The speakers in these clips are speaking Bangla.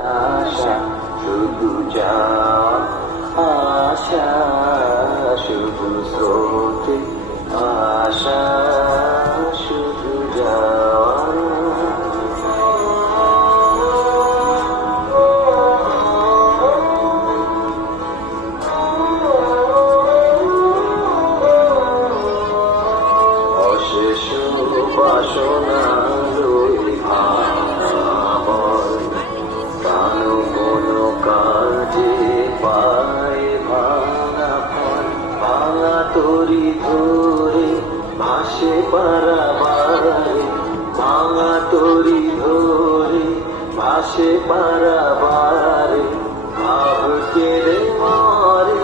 আশা শুধু যাওয়া, আশা শুধু স্রোতে, আশা শুধু যাওয়া। অশেষ বাসনা রয়ে ভাবন, প্রাণ মন কাজে পায় ভাঙা ফল, ভাঙা তরি ধরে ভাসে পারাবারে, ভাঙা তরি ধরে ভাসে পারাবারে, ভাব কেড়ে মারে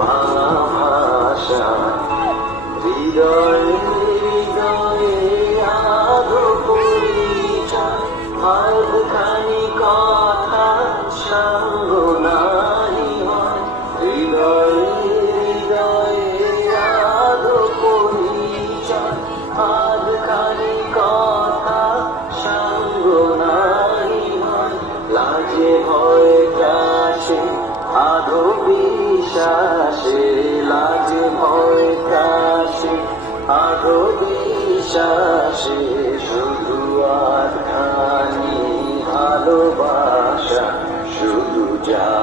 ভাঙা ভাষা। হৃদয়ে হৃদয়ে আধো পরিচয়, আধখানি কথা সঙ্গ নাহি হয়। হৃদয়ে হৃদয়ে আধো পরিচয়, আধখানি কথা সঙ্গ নাহি হয়। লাজে ভয়ে কাশে আধো বিশ্বাসে, লাজে ভয়ে কাশে আধো বিশ্বাসে, শুধু আধখানি ভালোবাসা শুধু যা